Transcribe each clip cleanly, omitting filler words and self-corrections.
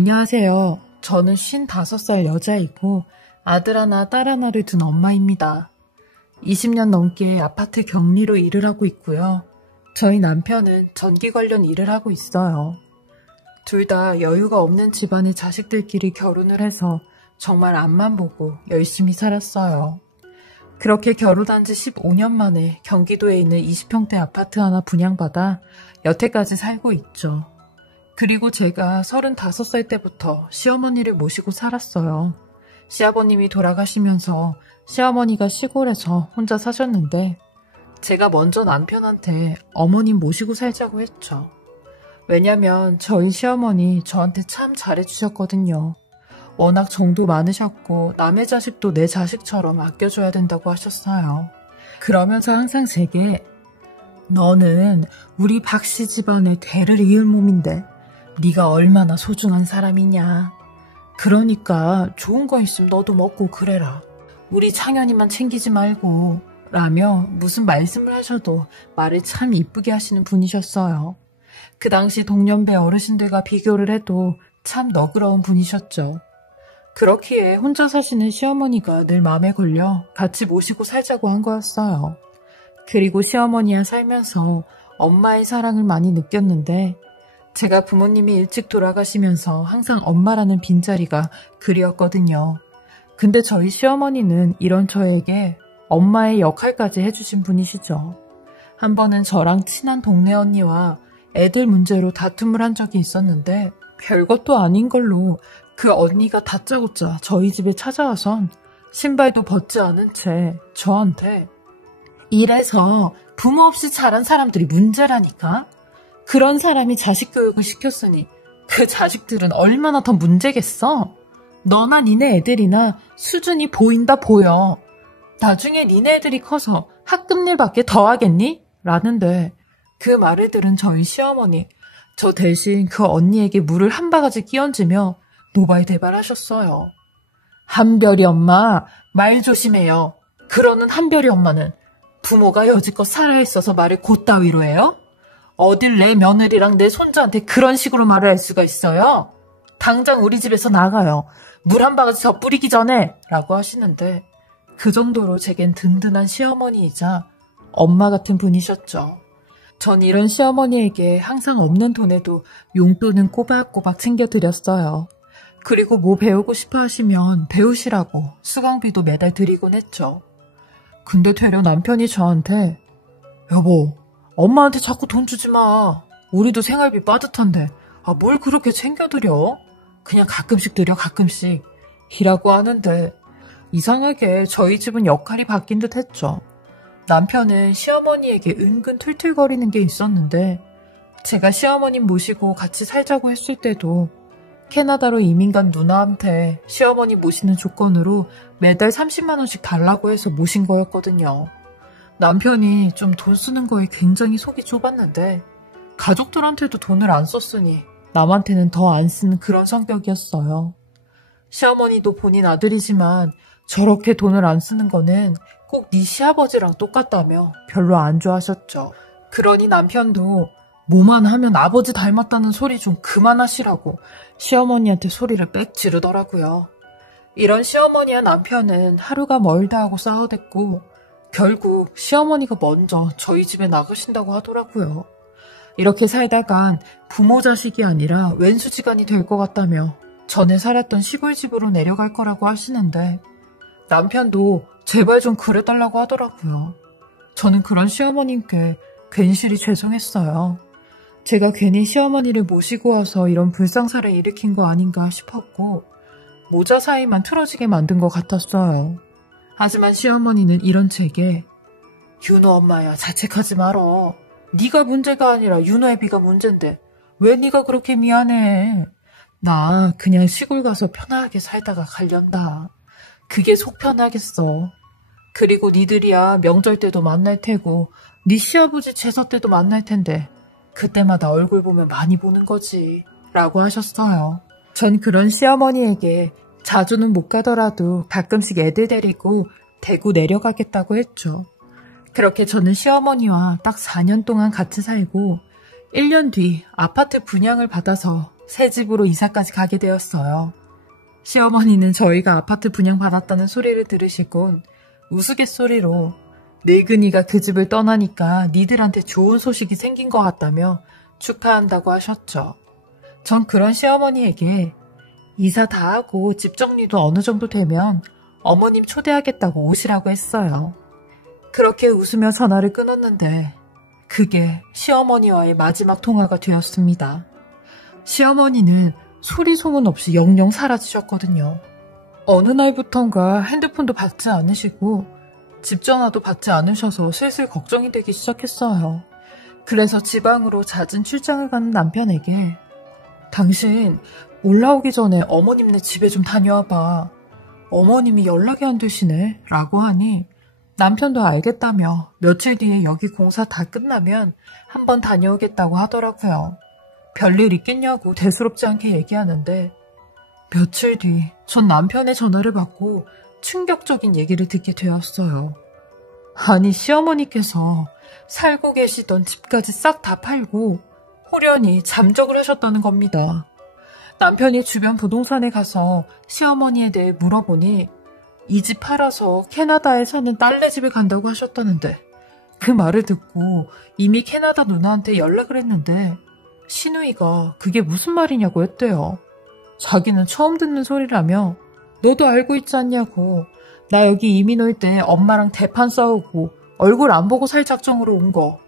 안녕하세요. 저는 55살 여자이고 아들 하나, 딸 하나를 둔 엄마입니다. 20년 넘게 아파트 격리로 일을 하고 있고요. 저희 남편은 전기 관련 일을 하고 있어요. 둘 다 여유가 없는 집안의 자식들끼리 결혼을 해서 정말 앞만 보고 열심히 살았어요. 그렇게 결혼한 지 15년 만에 경기도에 있는 20평대 아파트 하나 분양받아 여태까지 살고 있죠. 그리고 제가 35살 때부터 시어머니를 모시고 살았어요. 시아버님이 돌아가시면서 시어머니가 시골에서 혼자 사셨는데 제가 먼저 남편한테 어머님 모시고 살자고 했죠. 왜냐면 저희 시어머니 저한테 참 잘해주셨거든요. 워낙 정도 많으셨고 남의 자식도 내 자식처럼 아껴줘야 된다고 하셨어요. 그러면서 항상 제게 너는 우리 박씨 집안의 대를 이을 몸인데 네가 얼마나 소중한 사람이냐. 그러니까 좋은 거 있으면 너도 먹고 그래라. 우리 창현이만 챙기지 말고 라며 무슨 말씀을 하셔도 말을 참 이쁘게 하시는 분이셨어요. 그 당시 동년배 어르신들과 비교를 해도 참 너그러운 분이셨죠. 그렇기에 혼자 사시는 시어머니가 늘 마음에 걸려 같이 모시고 살자고 한 거였어요. 그리고 시어머니와 살면서 엄마의 사랑을 많이 느꼈는데 제가 부모님이 일찍 돌아가시면서 항상 엄마라는 빈자리가 그리웠거든요. 근데 저희 시어머니는 이런 저에게 엄마의 역할까지 해주신 분이시죠. 한 번은 저랑 친한 동네 언니와 애들 문제로 다툼을 한 적이 있었는데 별것도 아닌 걸로 그 언니가 다짜고짜 저희 집에 찾아와선 신발도 벗지 않은 채 저한테 이래서 부모 없이 자란 사람들이 문제라니까? 그런 사람이 자식 교육을 시켰으니 그 자식들은 얼마나 더 문제겠어? 너나 니네 애들이나 수준이 보인다 보여. 나중에 니네 애들이 커서 학급일밖에 더 하겠니? 라는데 그 말을 들은 저희 시어머니 저 대신 그 언니에게 물을 한 바가지 끼얹으며 모발 대발하셨어요. 한별이 엄마 말 조심해요. 그러는 한별이 엄마는 부모가 여지껏 살아있어서 말을 곧따위로 해요? 어딜 내 며느리랑 내 손자한테 그런 식으로 말을 할 수가 있어요? 당장 우리 집에서 나가요. 물 한 바가지 더 뿌리기 전에 라고 하시는데 그 정도로 제겐 든든한 시어머니이자 엄마 같은 분이셨죠. 전 이런 시어머니에게 항상 없는 돈에도 용돈은 꼬박꼬박 챙겨드렸어요. 그리고 뭐 배우고 싶어 하시면 배우시라고 수강비도 매달 드리곤 했죠. 근데 되려 남편이 저한테 여보, 엄마한테 자꾸 돈 주지 마. 우리도 생활비 빠듯한데 뭘 그렇게 챙겨드려? 그냥 가끔씩 드려 가끔씩 이라고 하는데 이상하게 저희 집은 역할이 바뀐 듯 했죠. 남편은 시어머니에게 은근 툴툴거리는 게 있었는데 제가 시어머님 모시고 같이 살자고 했을 때도 캐나다로 이민 간 누나한테 시어머니 모시는 조건으로 매달 30만 원씩 달라고 해서 모신 거였거든요. 남편이 좀 돈 쓰는 거에 굉장히 속이 좁았는데 가족들한테도 돈을 안 썼으니 남한테는 더 안 쓰는 그런 성격이었어요. 시어머니도 본인 아들이지만 저렇게 돈을 안 쓰는 거는 꼭 네 시아버지랑 똑같다며 별로 안 좋아하셨죠. 그러니 남편도 뭐만 하면 아버지 닮았다는 소리 좀 그만하시라고 시어머니한테 소리를 빽 지르더라고요. 이런 시어머니와 남편은 하루가 멀다 하고 싸워댔고 결국 시어머니가 먼저 저희 집에 나가신다고 하더라고요. 이렇게 살다간 부모 자식이 아니라 왼수지간이 될 것 같다며 전에 살았던 시골집으로 내려갈 거라고 하시는데 남편도 제발 좀 그래달라고 하더라고요. 저는 그런 시어머님께 괜시리 죄송했어요. 제가 괜히 시어머니를 모시고 와서 이런 불상사를 일으킨 거 아닌가 싶었고 모자 사이만 틀어지게 만든 것 같았어요. 하지만 시어머니는 이런 제게 윤호 엄마야 자책하지 말어. 네가 문제가 아니라 윤호 애비가 문제인데 왜 네가 그렇게 미안해. 나 그냥 시골 가서 편하게 살다가 갈련다. 그게 속 편하겠어. 그리고 니들이야 명절 때도 만날 테고 네 시아버지 제사 때도 만날 텐데 그때마다 얼굴 보면 많이 보는 거지 라고 하셨어요. 전 그런 시어머니에게 자주는 못 가더라도 가끔씩 애들 데리고 대구 내려가겠다고 했죠. 그렇게 저는 시어머니와 딱 4년 동안 같이 살고 1년 뒤 아파트 분양을 받아서 새 집으로 이사까지 가게 되었어요. 시어머니는 저희가 아파트 분양받았다는 소리를 들으시곤 우스갯소리로 늙은이가 그 집을 떠나니까 니들한테 좋은 소식이 생긴 것 같다며 축하한다고 하셨죠. 전 그런 시어머니에게 이사 다 하고 집 정리도 어느 정도 되면 어머님 초대하겠다고 오시라고 했어요. 그렇게 웃으며 전화를 끊었는데 그게 시어머니와의 마지막 통화가 되었습니다. 시어머니는 소리 소문 없이 영영 사라지셨거든요. 어느 날부턴가 핸드폰도 받지 않으시고 집 전화도 받지 않으셔서 슬슬 걱정이 되기 시작했어요. 그래서 지방으로 잦은 출장을 가는 남편에게 당신 올라오기 전에 어머님네 집에 좀 다녀와봐. 어머님이 연락이 안 되시네 라고 하니 남편도 알겠다며 며칠 뒤에 여기 공사 다 끝나면 한번 다녀오겠다고 하더라고요. 별일 있겠냐고 대수롭지 않게 얘기하는데 며칠 뒤 전 남편의 전화를 받고 충격적인 얘기를 듣게 되었어요. 아니 시어머니께서 살고 계시던 집까지 싹 다 팔고 호련히 잠적을 하셨다는 겁니다. 남편이 주변 부동산에 가서 시어머니에 대해 물어보니 이 집 팔아서 캐나다에 사는 딸네 집에 간다고 하셨다는데 그 말을 듣고 이미 캐나다 누나한테 연락을 했는데 시누이가 그게 무슨 말이냐고 했대요. 자기는 처음 듣는 소리라며 너도 알고 있지 않냐고 나 여기 이민 올 때 엄마랑 대판 싸우고 얼굴 안 보고 살 작정으로 온 거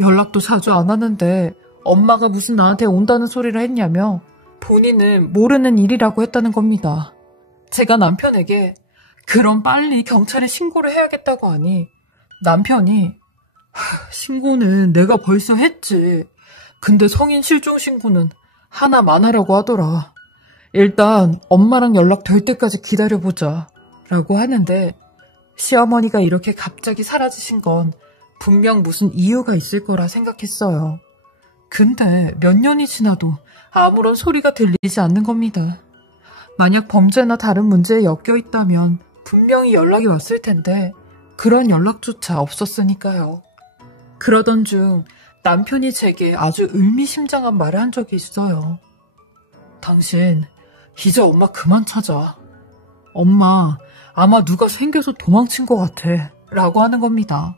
연락도 자주 안 하는데 엄마가 무슨 나한테 온다는 소리를 했냐며 본인은 모르는 일이라고 했다는 겁니다. 제가 남편에게 그럼 빨리 경찰에 신고를 해야겠다고 하니 남편이 신고는 내가 벌써 했지. 근데 성인 실종 신고는 하나만 하라고 하더라. 일단 엄마랑 연락 될 때까지 기다려보자 라고 하는데 시어머니가 이렇게 갑자기 사라지신 건 분명 무슨 이유가 있을 거라 생각했어요. 근데 몇 년이 지나도 아무런 소리가 들리지 않는 겁니다. 만약 범죄나 다른 문제에 엮여 있다면 분명히 연락이 왔을 텐데 그런 연락조차 없었으니까요. 그러던 중 남편이 제게 아주 의미심장한 말을 한 적이 있어요. 당신 이제 엄마 그만 찾아. 엄마 아마 누가 생겨서 도망친 것 같아 라고 하는 겁니다.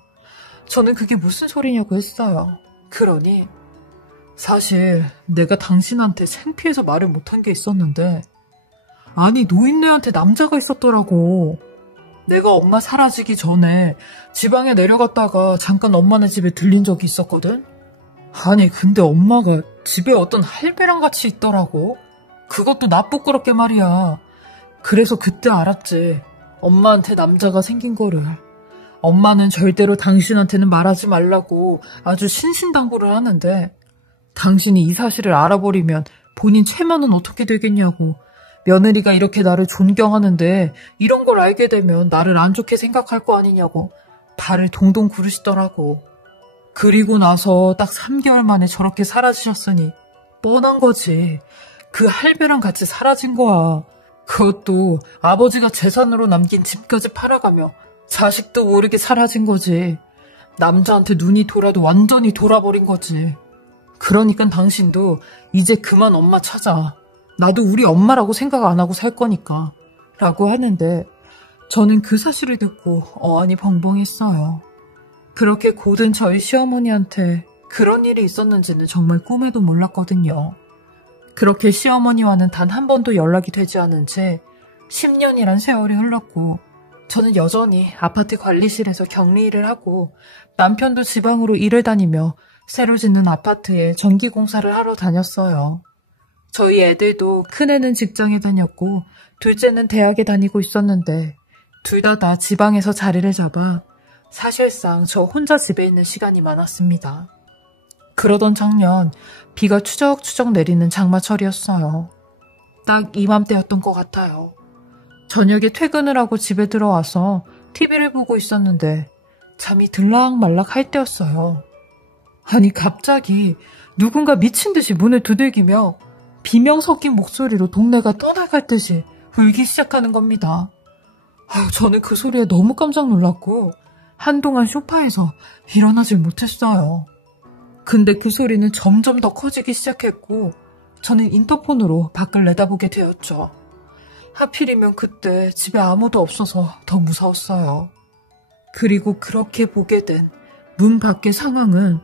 저는 그게 무슨 소리냐고 했어요. 그러니 사실 내가 당신한테 창피해서 말을 못한 게 있었는데 아니 노인네한테 남자가 있었더라고. 내가 엄마 사라지기 전에 지방에 내려갔다가 잠깐 엄마네 집에 들린 적이 있었거든. 아니 근데 엄마가 집에 어떤 할배랑 같이 있더라고. 그것도 나 부끄럽게 말이야. 그래서 그때 알았지. 엄마한테 남자가 생긴 거를. 엄마는 절대로 당신한테는 말하지 말라고 아주 신신당부를 하는데 당신이 이 사실을 알아버리면 본인 체면은 어떻게 되겠냐고. 며느리가 이렇게 나를 존경하는데 이런 걸 알게 되면 나를 안 좋게 생각할 거 아니냐고 발을 동동 구르시더라고. 그리고 나서 딱 3개월 만에 저렇게 사라지셨으니 뻔한 거지. 그 할배랑 같이 사라진 거야. 그것도 아버지가 재산으로 남긴 집까지 팔아가며 자식도 모르게 사라진 거지. 남자한테 눈이 돌아도 완전히 돌아버린 거지. 그러니까 당신도 이제 그만 엄마 찾아. 나도 우리 엄마라고 생각 안 하고 살 거니까. 라고 하는데 저는 그 사실을 듣고 어안이 벙벙했어요. 그렇게 고든 저희 시어머니한테 그런 일이 있었는지는 정말 꿈에도 몰랐거든요. 그렇게 시어머니와는 단 한 번도 연락이 되지 않은 채 10년이란 세월이 흘렀고 저는 여전히 아파트 관리실에서 격리 일을 하고 남편도 지방으로 일을 다니며 새로 짓는 아파트에 전기공사를 하러 다녔어요. 저희 애들도 큰애는 직장에 다녔고 둘째는 대학에 다니고 있었는데 둘 다 지방에서 자리를 잡아 사실상 저 혼자 집에 있는 시간이 많았습니다. 그러던 작년 비가 추적추적 내리는 장마철이었어요. 딱 이맘때였던 것 같아요. 저녁에 퇴근을 하고 집에 들어와서 TV를 보고 있었는데 잠이 들락말락 할 때였어요. 아니 갑자기 누군가 미친 듯이 문을 두들기며 비명 섞인 목소리로 동네가 떠나갈 듯이 울기 시작하는 겁니다. 저는 그 소리에 너무 깜짝 놀랐고 한동안 소파에서 일어나질 못했어요. 근데 그 소리는 점점 더 커지기 시작했고 저는 인터폰으로 밖을 내다보게 되었죠. 하필이면 그때 집에 아무도 없어서 더 무서웠어요. 그리고 그렇게 보게 된 문 밖의 상황은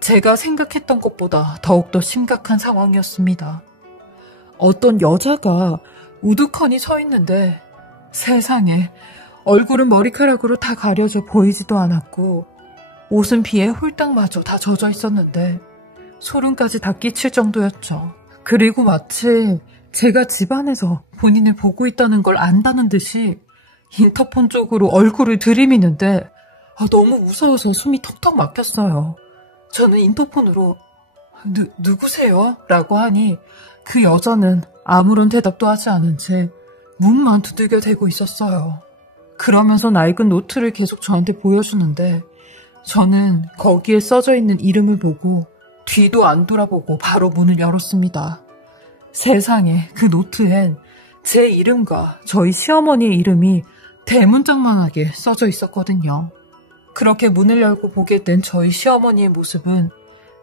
제가 생각했던 것보다 더욱더 심각한 상황이었습니다. 어떤 여자가 우두커니 서 있는데 세상에 얼굴은 머리카락으로 다 가려져 보이지도 않았고 옷은 비에 홀딱 다 젖어 있었는데 소름까지 다 끼칠 정도였죠. 그리고 마치 제가 집안에서 본인을 보고 있다는 걸 안다는 듯이 인터폰 쪽으로 얼굴을 들이미는데 너무 무서워서 숨이 턱턱 막혔어요. 저는 인터폰으로 누구세요? 라고 하니 그 여자는 아무런 대답도 하지 않은 채 문만 두들겨 대고 있었어요. 그러면서 낡은 노트를 계속 저한테 보여주는데 저는 거기에 써져 있는 이름을 보고 뒤도 안 돌아보고 바로 문을 열었습니다. 세상에 그 노트엔 제 이름과 저희 시어머니의 이름이 대문짝만하게 써져 있었거든요. 그렇게 문을 열고 보게 된 저희 시어머니의 모습은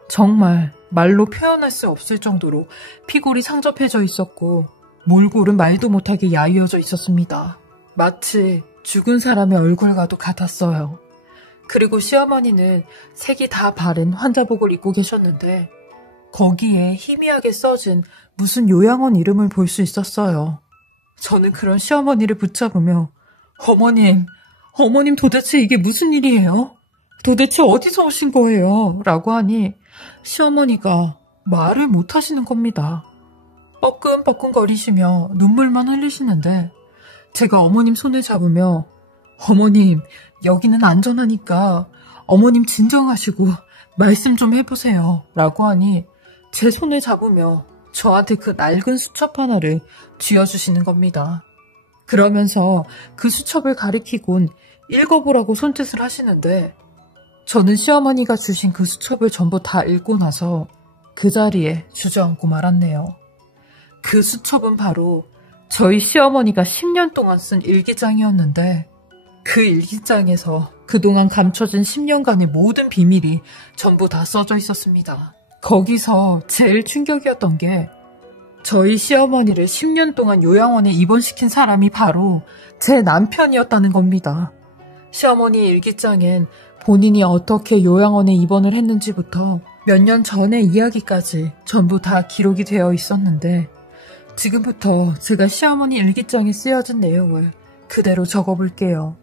정말 말로 표현할 수 없을 정도로 피골이 상접해져 있었고 몰골은 말도 못하게 야위어져 있었습니다. 마치 죽은 사람의 얼굴과도 같았어요. 그리고 시어머니는 색이 다 바른 환자복을 입고 계셨는데 거기에 희미하게 써진 무슨 요양원 이름을 볼 수 있었어요. 저는 그런 시어머니를 붙잡으며 어머님 도대체 이게 무슨 일이에요? 도대체 어디서 오신 거예요? 라고 하니 시어머니가 말을 못 하시는 겁니다. 뻐끔뻐끔거리시며 눈물만 흘리시는데 제가 어머님 손을 잡으며 어머님 여기는 안전하니까 어머님 진정하시고 말씀 좀 해보세요 라고 하니 제 손을 잡으며 저한테 그 낡은 수첩 하나를 쥐어주시는 겁니다. 그러면서 그 수첩을 가리키곤 읽어보라고 손짓을 하시는데 저는 시어머니가 주신 그 수첩을 전부 다 읽고 나서 그 자리에 주저앉고 말았네요. 그 수첩은 바로 저희 시어머니가 10년 동안 쓴 일기장이었는데 그 일기장에서 그동안 감춰진 10년간의 모든 비밀이 전부 다 써져 있었습니다. 거기서 제일 충격이었던 게 저희 시어머니를 10년 동안 요양원에 입원시킨 사람이 바로 제 남편이었다는 겁니다. 시어머니 일기장엔 본인이 어떻게 요양원에 입원을 했는지부터 몇 년 전의 이야기까지 전부 다 기록이 되어 있었는데 지금부터 제가 시어머니 일기장에 쓰여진 내용을 그대로 적어볼게요.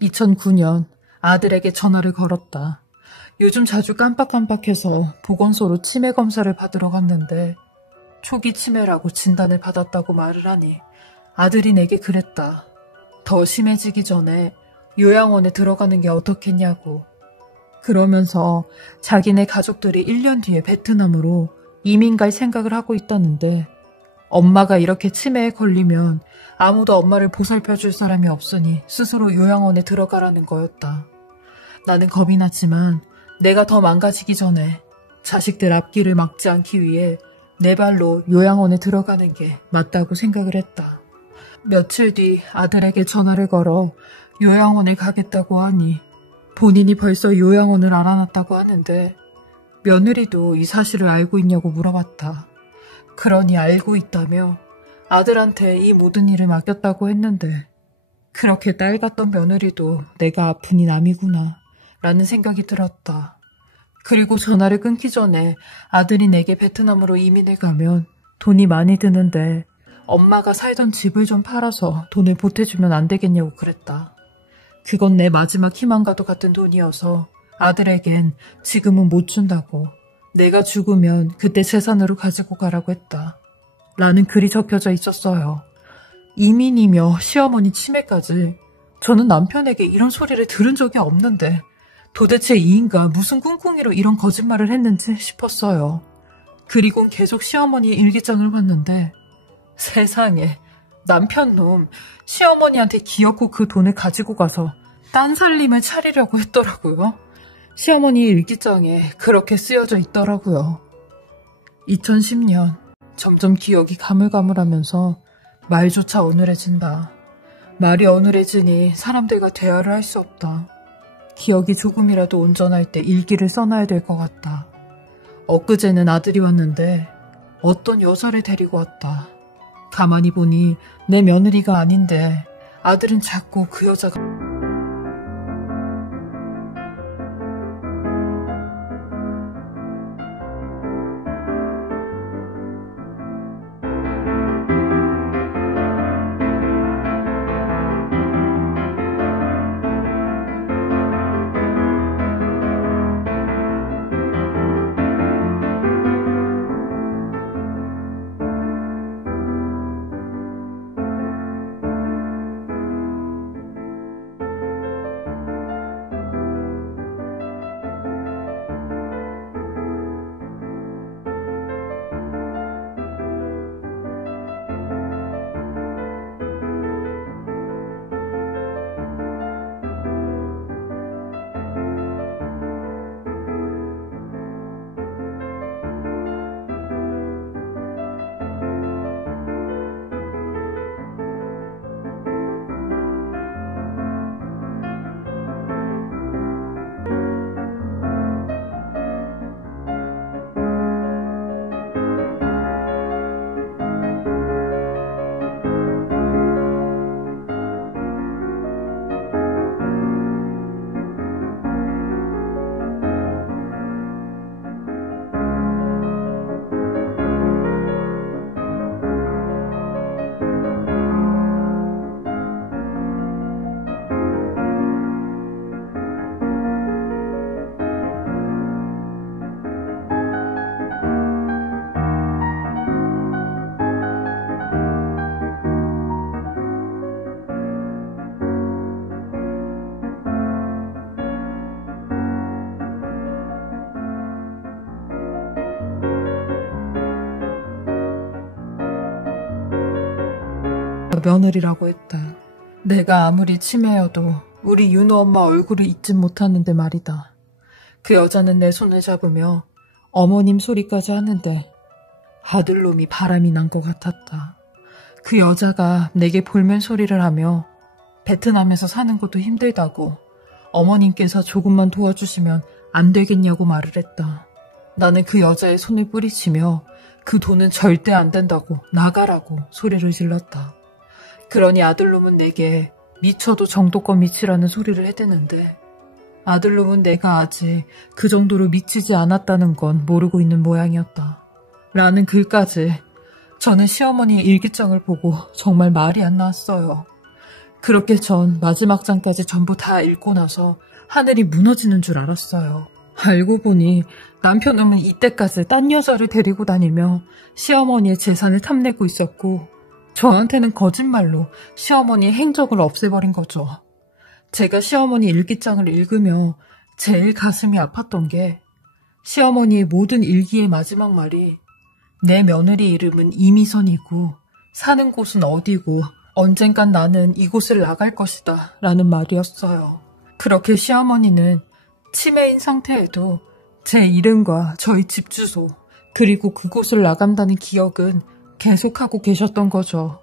2009년 아들에게 전화를 걸었다. 요즘 자주 깜빡깜빡해서 보건소로 치매 검사를 받으러 갔는데 초기 치매라고 진단을 받았다고 말을 하니 아들이 내게 그랬다. 더 심해지기 전에 요양원에 들어가는 게 어떻겠냐고. 그러면서 자기네 가족들이 1년 뒤에 베트남으로 이민 갈 생각을 하고 있다는데 엄마가 이렇게 치매에 걸리면 아무도 엄마를 보살펴줄 사람이 없으니 스스로 요양원에 들어가라는 거였다. 나는 겁이 났지만 내가 더 망가지기 전에 자식들 앞길을 막지 않기 위해 내 발로 요양원에 들어가는 게 맞다고 생각을 했다. 며칠 뒤 아들에게 전화를 걸어 요양원에 가겠다고 하니 본인이 벌써 요양원을 알아놨다고 하는데 며느리도 이 사실을 알고 있냐고 물어봤다. 그러니 알고 있다며 아들한테 이 모든 일을 맡겼다고 했는데 그렇게 딸 같던 며느리도 내가 아프니 남이구나 라는 생각이 들었다. 그리고 전화를 끊기 전에 아들이 내게 베트남으로 이민을 가면 돈이 많이 드는데 엄마가 살던 집을 좀 팔아서 돈을 보태주면 안 되겠냐고 그랬다. 그건 내 마지막 희망과도 같은 돈이어서 아들에겐 지금은 못 준다고 내가 죽으면 그때 재산으로 가지고 가라고 했다. 라는 글이 적혀져 있었어요. 이민이며 시어머니 치매까지 저는 남편에게 이런 소리를 들은 적이 없는데 도대체 이 인간 무슨 꿍꿍이로 이런 거짓말을 했는지 싶었어요. 그리고 계속 시어머니의 일기장을 봤는데 세상에 남편 놈 시어머니한테 기어코 그 돈을 가지고 가서 딴 살림을 차리려고 했더라고요. 시어머니 일기장에 그렇게 쓰여져 있더라고요. 2010년 점점 기억이 가물가물하면서 말조차 어눌해진다. 말이 어눌해지니 사람들과 대화를 할 수 없다. 기억이 조금이라도 온전할 때 일기를 써놔야 될 것 같다. 엊그제는 아들이 왔는데 어떤 여자를 데리고 왔다. 가만히 보니 내 며느리가 아닌데 아들은 자꾸 그 여자가 며느리라고 했다. 내가 아무리 치매여도 우리 윤우 엄마 얼굴을 잊진 못하는데 말이다. 그 여자는 내 손을 잡으며 어머님 소리까지 하는데 아들놈이 바람이 난 것 같았다. 그 여자가 내게 볼멘 소리를 하며 베트남에서 사는 것도 힘들다고 어머님께서 조금만 도와주시면 안 되겠냐고 말을 했다. 나는 그 여자의 손을 뿌리치며 그 돈은 절대 안 된다고 나가라고 소리를 질렀다. 그러니 아들놈은 내게 미쳐도 정도껏 미치라는 소리를 해대는데 아들놈은 내가 아직 그 정도로 미치지 않았다는 건 모르고 있는 모양이었다. 라는 글까지 저는 시어머니의 일기장을 보고 정말 말이 안 나왔어요. 그렇게 전 마지막 장까지 전부 다 읽고 나서 하늘이 무너지는 줄 알았어요. 알고 보니 남편은 이때까지 딴 여자를 데리고 다니며 시어머니의 재산을 탐내고 있었고 저한테는 거짓말로 시어머니의 행적을 없애버린 거죠. 제가 시어머니 일기장을 읽으며 제일 가슴이 아팠던 게 시어머니의 모든 일기의 마지막 말이 내 며느리 이름은 이미선이고 사는 곳은 어디고 언젠간 나는 이곳을 나갈 것이다 라는 말이었어요. 그렇게 시어머니는 치매인 상태에도 제 이름과 저희 집 주소 그리고 그곳을 나간다는 기억은 계속하고 계셨던 거죠.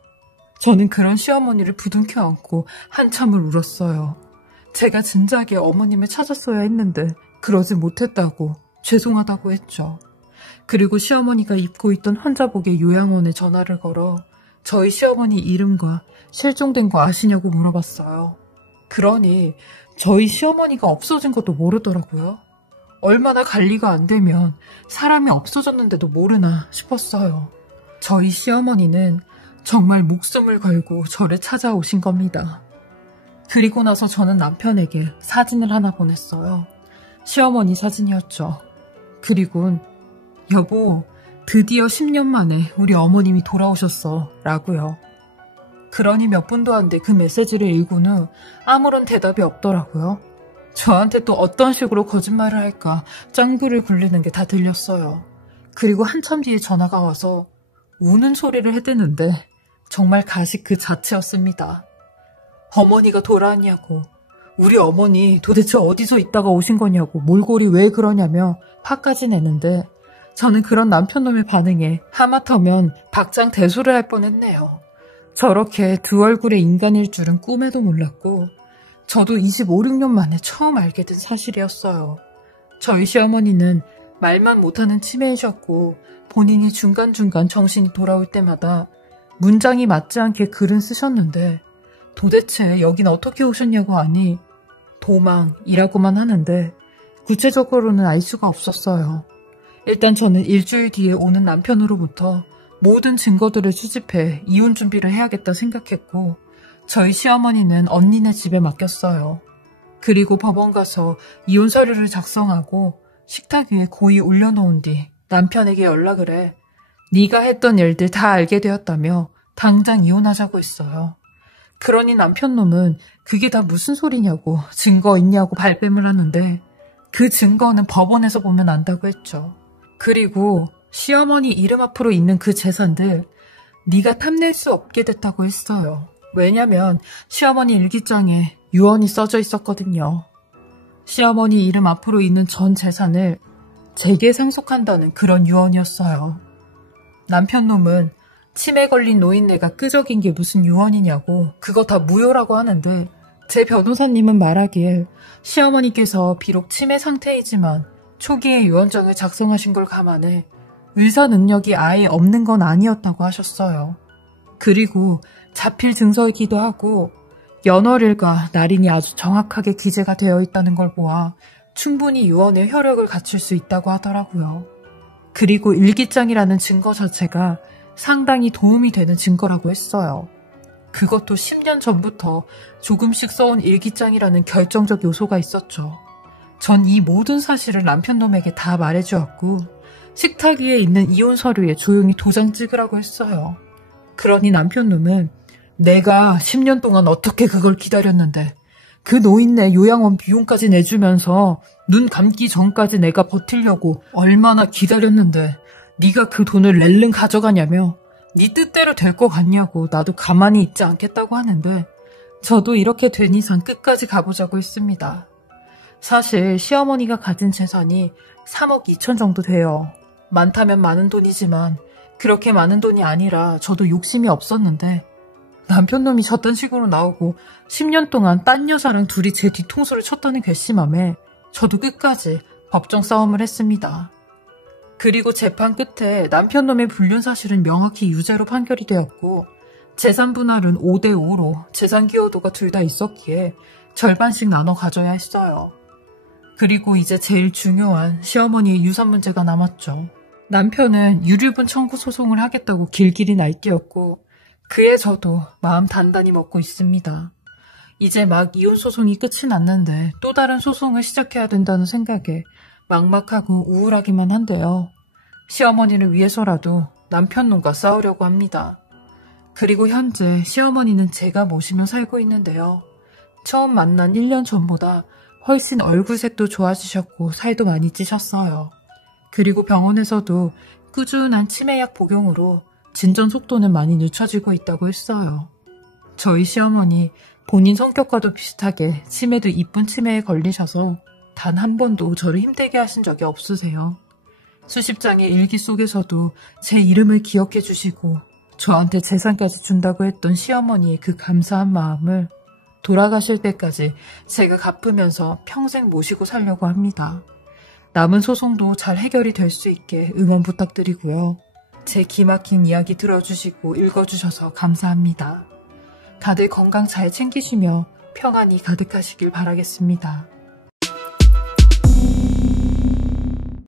저는 그런 시어머니를 부둥켜 안고 한참을 울었어요. 제가 진작에 어머님을 찾았어야 했는데 그러지 못했다고 죄송하다고 했죠. 그리고 시어머니가 입고 있던 환자복의 요양원에 전화를 걸어 저희 시어머니 이름과 실종된 거 아시냐고 물어봤어요. 그러니 저희 시어머니가 없어진 것도 모르더라고요. 얼마나 관리가 안 되면 사람이 없어졌는데도 모르나 싶었어요. 저희 시어머니는 정말 목숨을 걸고 저를 찾아오신 겁니다. 그리고 나서 저는 남편에게 사진을 하나 보냈어요. 시어머니 사진이었죠. 그리곤 여보, 드디어 10년 만에 우리 어머님이 돌아오셨어 라고요. 그러니 몇 분도 안 돼 그 메시지를 읽은 후 아무런 대답이 없더라고요. 저한테 또 어떤 식으로 거짓말을 할까 짱구를 굴리는 게 다 들렸어요. 그리고 한참 뒤에 전화가 와서 우는 소리를 해대는데 정말 가식 그 자체였습니다. 어머니가 돌아왔냐고, 우리 어머니 도대체 어디서 있다가 오신 거냐고, 몰골이 왜 그러냐며 화까지 내는데 저는 그런 남편놈의 반응에 하마터면 박장대소를 할 뻔했네요. 저렇게 두 얼굴의 인간일 줄은 꿈에도 몰랐고 저도 25, 6년 만에 처음 알게 된 사실이었어요. 저희 시어머니는 말만 못하는 치매이셨고 본인이 중간중간 정신이 돌아올 때마다 문장이 맞지 않게 글은 쓰셨는데 도대체 여긴 어떻게 오셨냐고 하니 도망이라고만 하는데 구체적으로는 알 수가 없었어요. 일단 저는 일주일 뒤에 오는 남편으로부터 모든 증거들을 수집해 이혼 준비를 해야겠다 생각했고 저희 시어머니는 언니네 집에 맡겼어요. 그리고 법원 가서 이혼 서류를 작성하고 식탁 위에 고이 올려놓은 뒤 남편에게 연락을 해 네가 했던 일들 다 알게 되었다며 당장 이혼하자고 했어요. 그러니 남편 놈은 그게 다 무슨 소리냐고 증거 있냐고 발뺌을 하는데 그 증거는 법원에서 보면 안다고 했죠. 그리고 시어머니 이름 앞으로 있는 그 재산들 네가 탐낼 수 없게 됐다고 했어요. 왜냐면 시어머니 일기장에 유언이 써져 있었거든요. 시어머니 이름 앞으로 있는 전 재산을 제게 상속한다는 그런 유언이었어요. 남편 놈은 치매 걸린 노인네가 끄적인 게 무슨 유언이냐고 그거 다 무효라고 하는데 제 변호사님은 말하길 시어머니께서 비록 치매 상태이지만 초기에 유언장을 작성하신 걸 감안해 의사 능력이 아예 없는 건 아니었다고 하셨어요. 그리고 자필 증서이기도 하고 연월일과 날인이 아주 정확하게 기재가 되어 있다는 걸 보아 충분히 유언의 효력을 갖출 수 있다고 하더라고요. 그리고 일기장이라는 증거 자체가 상당히 도움이 되는 증거라고 했어요. 그것도 10년 전부터 조금씩 써온 일기장이라는 결정적 요소가 있었죠. 전 이 모든 사실을 남편놈에게 다 말해주었고 식탁 위에 있는 이혼 서류에 조용히 도장 찍으라고 했어요. 그러니 남편놈은 내가 10년 동안 어떻게 그걸 기다렸는데 그 노인네 요양원 비용까지 내주면서 눈 감기 전까지 내가 버티려고 얼마나 기다렸는데 네가 그 돈을 낼름 가져가냐며 네 뜻대로 될 것 같냐고 나도 가만히 있지 않겠다고 하는데 저도 이렇게 된 이상 끝까지 가보자고 했습니다. 사실 시어머니가 가진 재산이 3억 2천 정도 돼요. 많다면 많은 돈이지만 그렇게 많은 돈이 아니라 저도 욕심이 없었는데 남편놈이 저딴 식으로 나오고 10년 동안 딴 여자랑 둘이 제 뒤통수를 쳤다는 괘씸함에 저도 끝까지 법정 싸움을 했습니다. 그리고 재판 끝에 남편놈의 불륜 사실은 명확히 유죄로 판결이 되었고 재산 분할은 5대5로 재산 기여도가 둘 다 있었기에 절반씩 나눠 가져야 했어요. 그리고 이제 제일 중요한 시어머니의 유산 문제가 남았죠. 남편은 유류분 청구 소송을 하겠다고 길길이 날뛰었고 그에 저도 마음 단단히 먹고 있습니다. 이제 막 이혼 소송이 끝이 났는데 또 다른 소송을 시작해야 된다는 생각에 막막하고 우울하기만 한데요. 시어머니를 위해서라도 남편놈과 싸우려고 합니다. 그리고 현재 시어머니는 제가 모시며 살고 있는데요. 처음 만난 1년 전보다 훨씬 얼굴색도 좋아지셨고 살도 많이 찌셨어요. 그리고 병원에서도 꾸준한 치매약 복용으로 진전 속도는 많이 늦춰지고 있다고 했어요. 저희 시어머니 본인 성격과도 비슷하게 치매도 이쁜 치매에 걸리셔서 단 한 번도 저를 힘들게 하신 적이 없으세요. 수십 장의 일기 속에서도 제 이름을 기억해 주시고 저한테 재산까지 준다고 했던 시어머니의 그 감사한 마음을 돌아가실 때까지 제가 갚으면서 평생 모시고 살려고 합니다. 남은 소송도 잘 해결이 될 수 있게 응원 부탁드리고요. 제 기막힌 이야기 들어주시고 읽어주셔서 감사합니다. 다들 건강 잘 챙기시며 평안히 가득하시길 바라겠습니다.